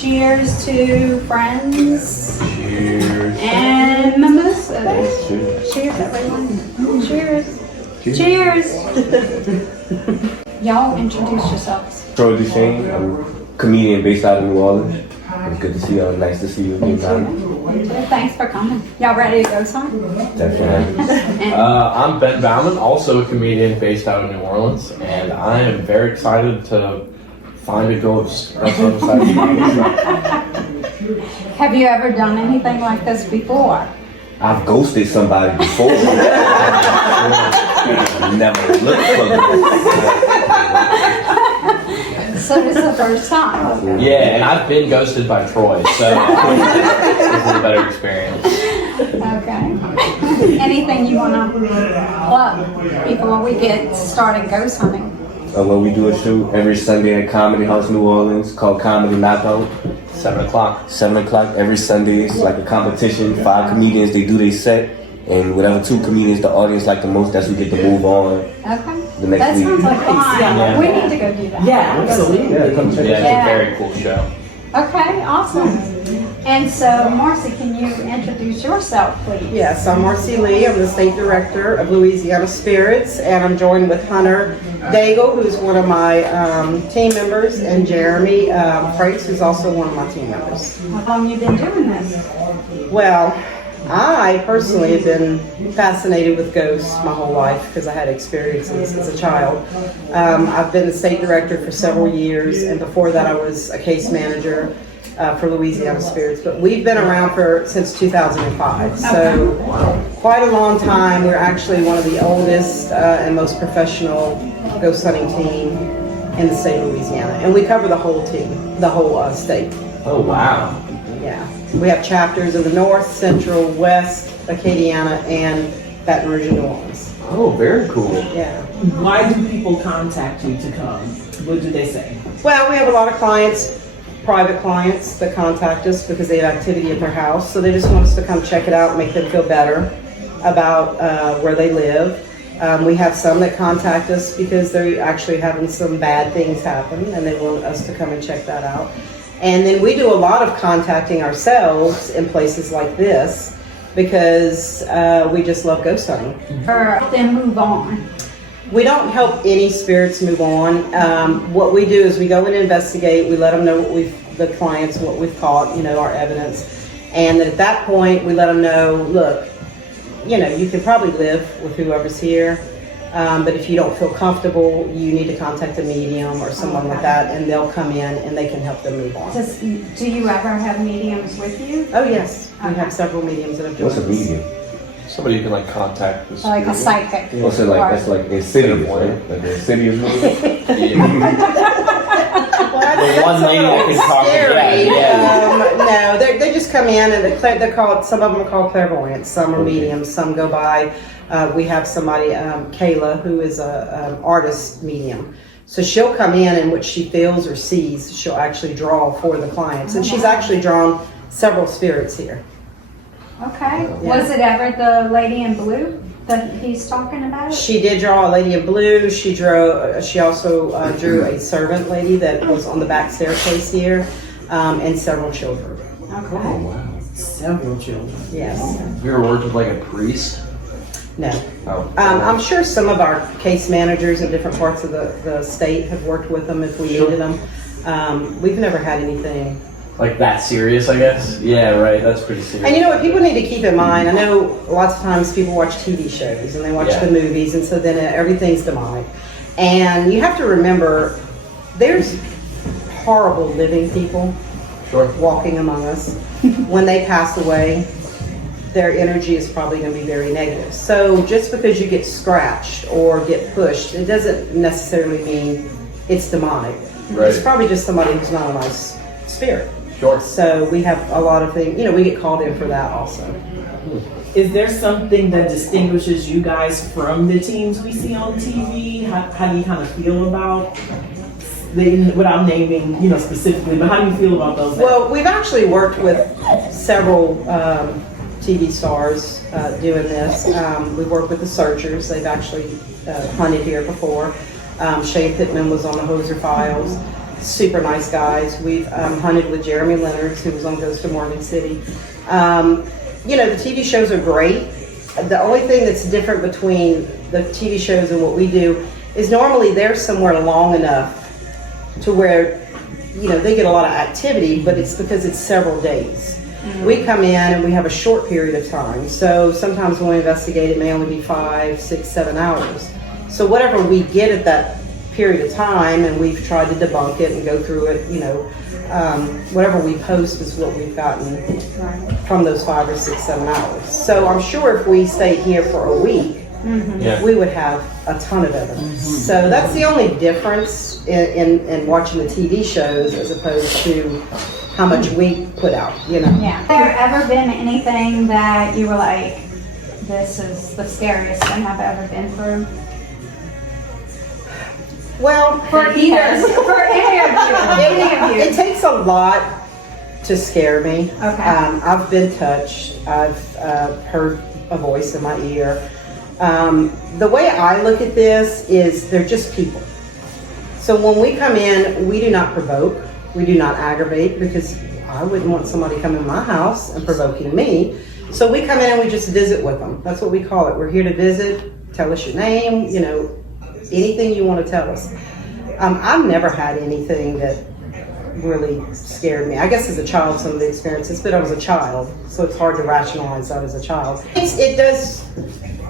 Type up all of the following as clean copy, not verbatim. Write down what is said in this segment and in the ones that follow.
Cheers to friends. Cheers. And mimosas. Cheers. Cheers, everyone. Cheers. Cheers. Y'all introduce yourselves. Troy Duchesne, I'm a comedian based out of New Orleans. It's good to see y'all. Nice to see you again, Donnie. Thanks for coming. Y'all ready to go some? Definitely. I'm Ben Bauman, also a comedian based out of New Orleans, and I am very excited to find a ghost. That's what I'm excited about. Have you ever done anything like this before? I've ghosted somebody before. Never looked for them. So this is the first time. Yeah, and I've been ghosted by Troy, so this is a better experience. Okay. Anything you want to plug before we get started ghost hunting? Well, we do a show every Sunday at Comedy House New Orleans called Comedy Knockout. 7 o'clock. 7 o'clock every Sunday. It's like a competition. 5 comedians, they do their set. And whatever 2 comedians the audience like the most, that's who get to move on. Okay. The next That week. sounds like fun. Yeah. We need to go do that. Yeah, absolutely. Yeah, come check Yeah, it it's out. a very cool show. Okay, awesome. And so, Marcy, can you introduce yourself, please? Yes, I'm Marcy Lee. I'm the state director of Louisiana Spirits, and I'm joined with Hunter Daigle, who's one of my team members, and Jeremy Frakes, who's also one of my team members. How long you been doing this? Well, I personally have been fascinated with ghosts my whole life because I had experiences as a child. I've been the state director for several years, and before that I was a case manager for Louisiana Spirits. But we've been around since 2005, so quite a long time. We're actually one of the oldest and most professional ghost hunting team in the state of Louisiana, and we cover the whole team, the whole state. Oh, wow. Yeah, we have chapters in the north, central, west, Acadiana, and Baton Rouge, New Orleans. Oh, very cool. Yeah. Why do people contact you to come? What do they say? Well, we have a lot of clients, private clients, that contact us because they have activity at their house. So they just want us to come check it out and make them feel better about where they live. We have some that contact us because they're actually having some bad things happen and they want us to come and check that out. And then we do a lot of contacting ourselves in places like this because we just love ghost hunting. Or then move on. We don't help any spirits move on. What we do is we go and investigate. We let them know the clients, what we've caught, our evidence. And at that point, we let them know, look, you can probably live with whoever's here. But if you don't feel comfortable, you need to contact a medium or someone like that, and they'll come in and they can help them move on. Do you ever have mediums with you? Oh yes, we have several mediums that have joined What's a us. medium? Somebody you can like contact this. Like a psychic? What's it like? That's like insidious, right? Like the insidious movie? The one lady that can talk to you. No, they just come in and they're called. Some of them are called clairvoyants. Some are mediums. Some go by. We have somebody, Kayla, who is a artist medium. So she'll come in and what she feels or sees, she'll actually draw for the clients. And she's actually drawn several spirits here. Okay. Yeah. Was it ever the lady in blue that he's talking about? She did draw a lady in blue. She also drew a servant lady that was on the back staircase here, and several children. Okay. Wow. Several children. Yes. Have you ever worked with like a priest? No. Oh. I'm sure some of our case managers in different parts of the state have worked with them if we needed them. We've never had anything. Like that serious, I guess? Yeah, right. That's pretty serious. And you know what people need to keep in mind, I know lots of times people watch TV shows and they watch the movies, and so then everything's demonic. And you have to remember, there's horrible living people walking among us. When they pass away, their energy is probably going to be very negative. So just because you get scratched or get pushed, it doesn't necessarily mean it's demonic. Right. It's probably just somebody who's not a nice spirit. Sure. So we have a lot of things, we get called in for that also. Is there something that distinguishes you guys from the teams we see on TV? How do you kind of feel about, without naming, specifically, but how do you feel about those? Well, we've actually worked with several TV stars doing this. We've worked with the Searchers. They've actually hunted here before. Shane Pittman was on the Hoser Files. super nice guys. We've hunted with Jeremy Leonards, who was on Ghost of Morgan City. You know, the TV shows are great. The only thing that's different between the TV shows and what we do is normally they're somewhere long enough to where, you know, they get a lot of activity, but it's because it's several days. We come in and we have a short period of time. So sometimes when we investigate, it may only be 5, 6, 7 hours. So whatever we get at that period of time, and we've tried to debunk it and go through it, you know, whatever we post is what we've gotten from those 5 or 6, 7 hours. So I'm sure if we stayed here for a week, we would have a ton of evidence. So that's the only difference in watching the TV shows as opposed to how much we put out, you know. Yeah. Has there ever been anything that you were like, this is the scariest thing I've ever been through? Well, For either, for any of you. it takes a lot to scare me. Okay. I've been touched. I've heard a voice in my ear. The way I look at this is they're just people. So when we come in, we do not provoke. We do not aggravate, because I wouldn't want somebody coming in my house and provoking me. So we come in and we just visit with them. That's what we call it. We're here to visit. Tell us your name, you know, anything you want to tell us. I've never had anything that really scared me. I guess as a child, some of the experiences, but I was a child, so it's hard to rationalize that as a child. It does,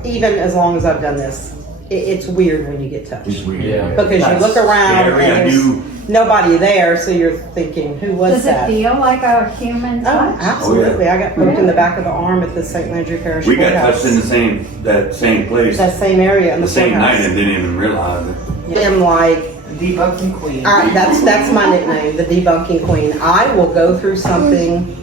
even as long as I've done this, it's weird when you get touched. It's weird. Yeah. Because you look around Scary, I and do. there's nobody there, so you're thinking, who was Does that? it feel like a human Oh, touch? absolutely. I got poked in the back of the arm at the St. Landry Parish We got Courthouse. touched in that same place, That same area in the the same night, courthouse. and didn't even realize it. I'm like, Debunking queen. that's my nickname, the debunking queen. I will go through something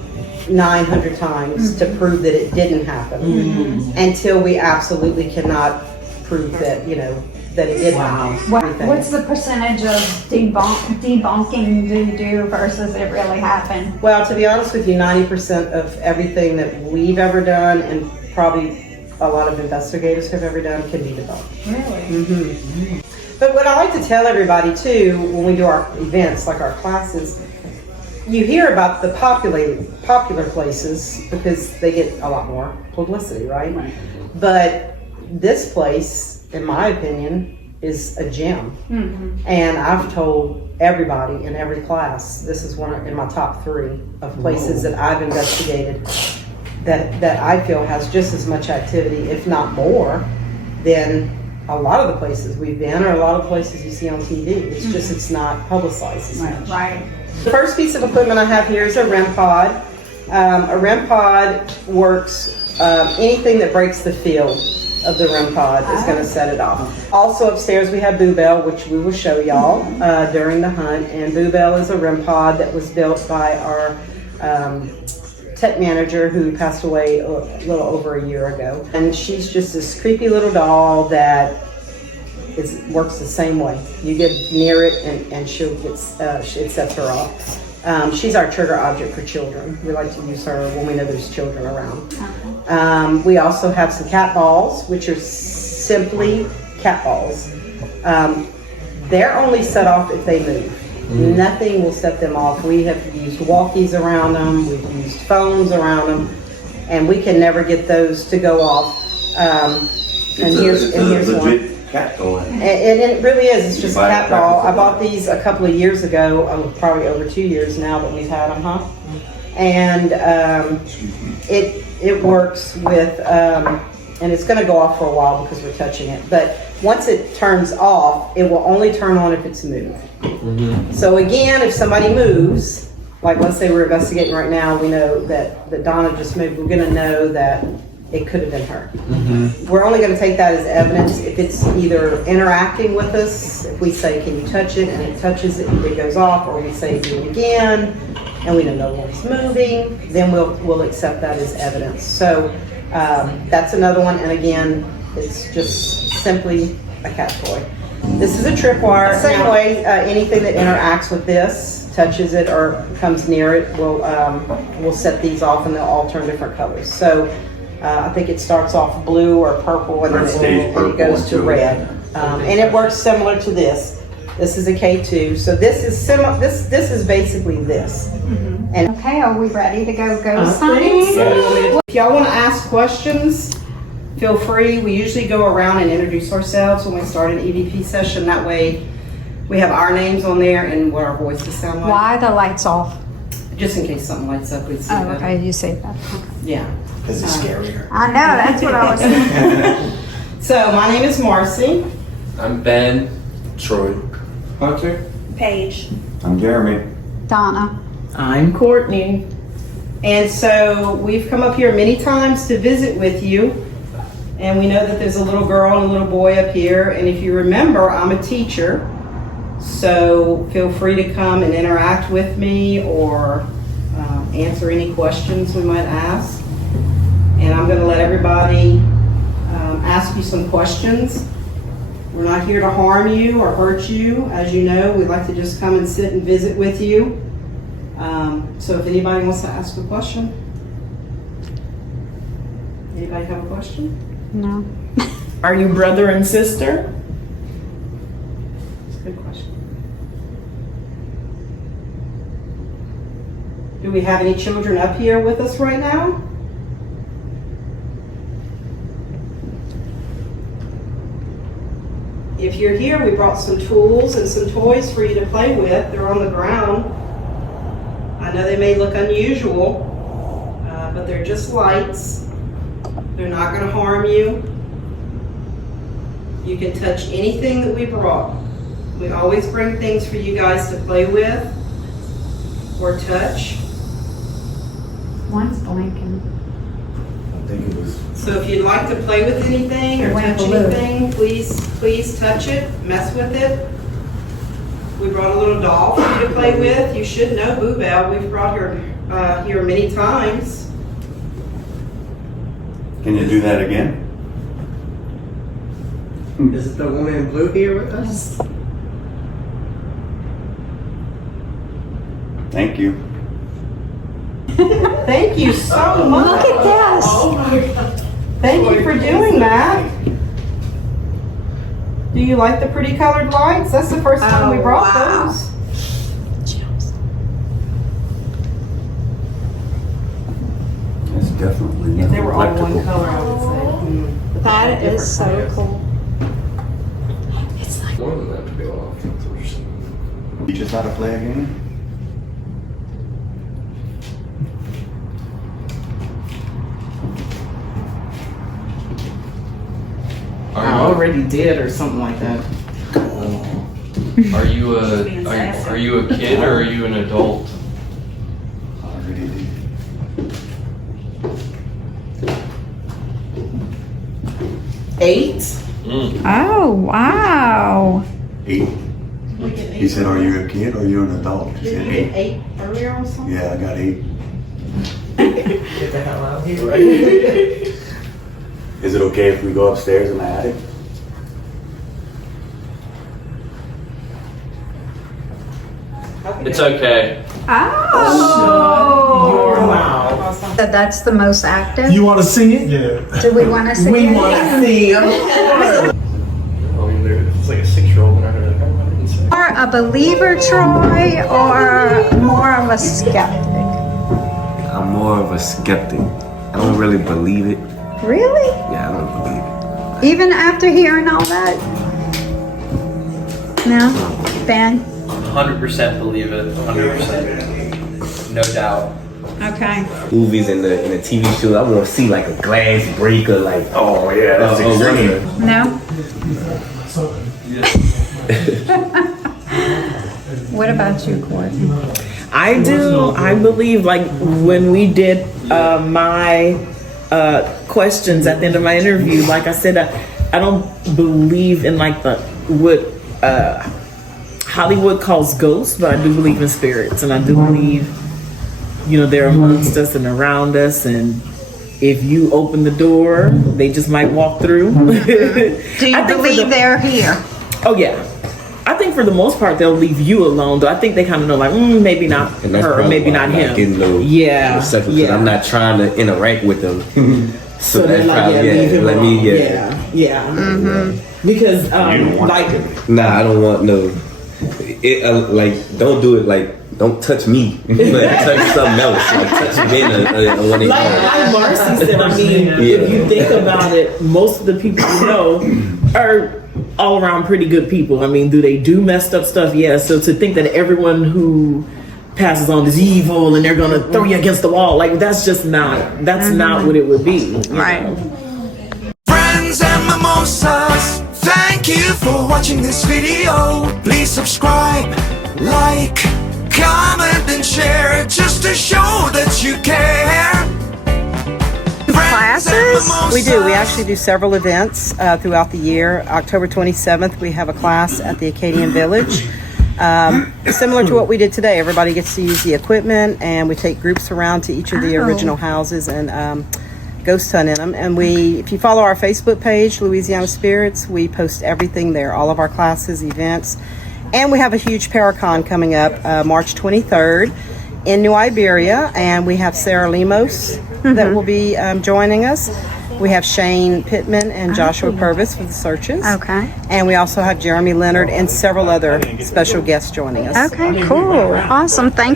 900 times to prove that it didn't happen until we absolutely cannot prove that, you know, that it did happen. What's the percentage of debunking do you do versus it really happened? Well, to be honest with you, 90% of everything that we've ever done, and probably a lot of investigators have ever done, can be debunked. Really? But what I like to tell everybody too, when we do our events, like our classes, you hear about the popular places because they get a lot more publicity, right? But this place, in my opinion, is a gem. And I've told everybody in every class, this is one in my top 3 of places that I've investigated that I feel has just as much activity, if not more, than a lot of the places we've been, or a lot of the places you see on TV. It's just, it's not publicized as much. Right. The first piece of equipment I have here is a REM pod. A REM pod works, anything that breaks the field of the REM pod is going to set it off. Also upstairs we have Boo Bell, which we will show y'all during the hunt. And Boo Bell is a REM pod that was built by our tech manager who passed away a little over a year ago. And she's just this creepy little doll that works the same way. You get near it and she'll get, it sets her off. She's our trigger object for children. We like to use her when we know there's children around. We also have some cat balls, which are simply cat balls. They're only set off if they move. Nothing will set them off. We have used walkies around them, we've used phones around them, and we can never get those to go off. Here's one. Legit cat toy. And it really is. It's just a cat ball. I bought these a couple of years ago, probably over 2 years now that we've had them, huh? And it works with, and it's going to go off for a while because we're touching it. But once it turns off, it will only turn on if it's moved. So again, if somebody moves, like let's say we're investigating right now, we know that Donna just moved, we're going to know that it could have been her. We're only going to take that as evidence if it's either interacting with us. If we say, can you touch it? And it touches it, it goes off. Or we say, do it again, and we know no one's moving, then we'll accept that as evidence. So that's another one. And again, it's just simply a cat toy. This is a tripwire. Same way, anything that interacts with this, touches it or comes near it, we'll set these off, and they'll all turn different colors. So I think it starts off blue or purple, and then it goes to red. And it works similar to this. This is a K2. So this is this is basically this. And Okay, are we ready to go ghost I think hunting? if y'all want to ask questions, feel free. We usually go around and introduce ourselves when we start an EVP session. That way we have our names on there and what our voices sound like. Why the lights off? Just in case something lights up, we'd see Oh, that. okay, you say that. Yeah. Because it's scarier. I know, that's what I was thinking. So my name is Marcy. I'm Ben. Troy. Hunter? Paige. I'm Jeremy. Donna. I'm Courtney. And so we've come up here many times to visit with you. And we know that there's a little girl and a little boy up here. And if you remember, I'm a teacher. So feel free to come and interact with me or answer any questions we might ask. And I'm going to let everybody ask you some questions. We're not here to harm you or hurt you. As you know, we like to just come and sit and visit with you. So if anybody wants to ask a question. Anybody have a question? No. Are you brother and sister? That's a good question. Do we have any children up here with us right now? If you're here, we brought some tools and some toys for you to play with. They're on the ground. I know they may look unusual, but they're just lights. They're not going to harm you. You can touch anything that we brought. We always bring things for you guys to play with or touch. One's blinking. I think it was. So if you'd like to play with anything or Went touch blue. anything, please touch it, mess with it. We brought a little doll for you to play with. You should know Boo Bell. We've brought her here many times. Can you do that again? Is the one in blue here with us? Thank you. Thank you so much. Look at this. Oh my God. Thank you for doing that. Do you like the pretty colored lights? That's the first time we Oh, brought wow. those. It's definitely If they were all one electrical. color, I would say. But That they're is so different colors. cool. It's like More than that to be off. Teach us how to play a game? I already did or something like that. Are you a kid or are you an adult? Already did. Eight. oh, wow. 8. He said, are you a kid or are you an adult? He Did said you 8. get 8 earlier or something? Yeah, I got 8. Get the hell out of here. Is it okay if we go upstairs in the attic? It's okay. Oh. Your mouth. So that's the most active? You want to see it? Yeah. Do we want to see We it? want to see him. I mean, it's like a 6-year-old and they're like, oh, I didn't say. More a believer, Troy, or more of a skeptic? I'm more of a skeptic. I don't really believe it. Really? Yeah, I don't believe it. Even after hearing all that? No? Ben? 100% believe it. 100%. No doubt. Okay. Movies and the TV shows, I want to see like a glass breaker, like Oh, yeah, that's extreme. No? What about you, Courtney? I do. I believe, like, when we did my questions at the end of my interview, like I said, I don't believe in like what Hollywood calls ghosts, but I do believe in spirits, and I do believe, you know, they're amongst us and around us, and if you open the door, they just might walk through. Do you I think believe they're here? Oh yeah. I think for the most part they'll leave you alone. Though I think they kind of know, like, maybe not And that's her, or probably maybe why not I'm him. getting no Yeah, reception, 'cause yeah. I'm not trying to interact with them. So that's they're like, probably, leave him let me, alone. Yeah. Because You don't want like, to. Nah, I don't want no. like don't do it like. Don't touch me. Like, touch something else. Like, touch men or what they call it. Like Marcy said, I mean, if you think about it, most of the people you know are all around pretty good people. I mean, do they do messed up stuff? Yeah. So to think that everyone who passes on is evil and they're gonna throw you against the wall, like that's just not. That's not what it would be. Right. Friends and mimosas, thank you for watching this video. Please subscribe, like, comment and share just to show that you care. Classes? We do. We actually do several events throughout the year. October 27th, we have a class at the Acadian Village. Similar to what we did today. Everybody gets to use the equipment, and we take groups around to each of the original houses and ghost hunt in them. And if you follow our Facebook page, Louisiana Spirits, we post everything there, all of our classes, events. And we have a huge Paracon coming up March 23rd in New Iberia, and we have Sarah Lemos that will be joining us. We have Shane Pittman and Joshua Purvis for the searches. Okay. And we also have Jeremy Leonard and several other special guests joining us. Okay, cool. Awesome. Thank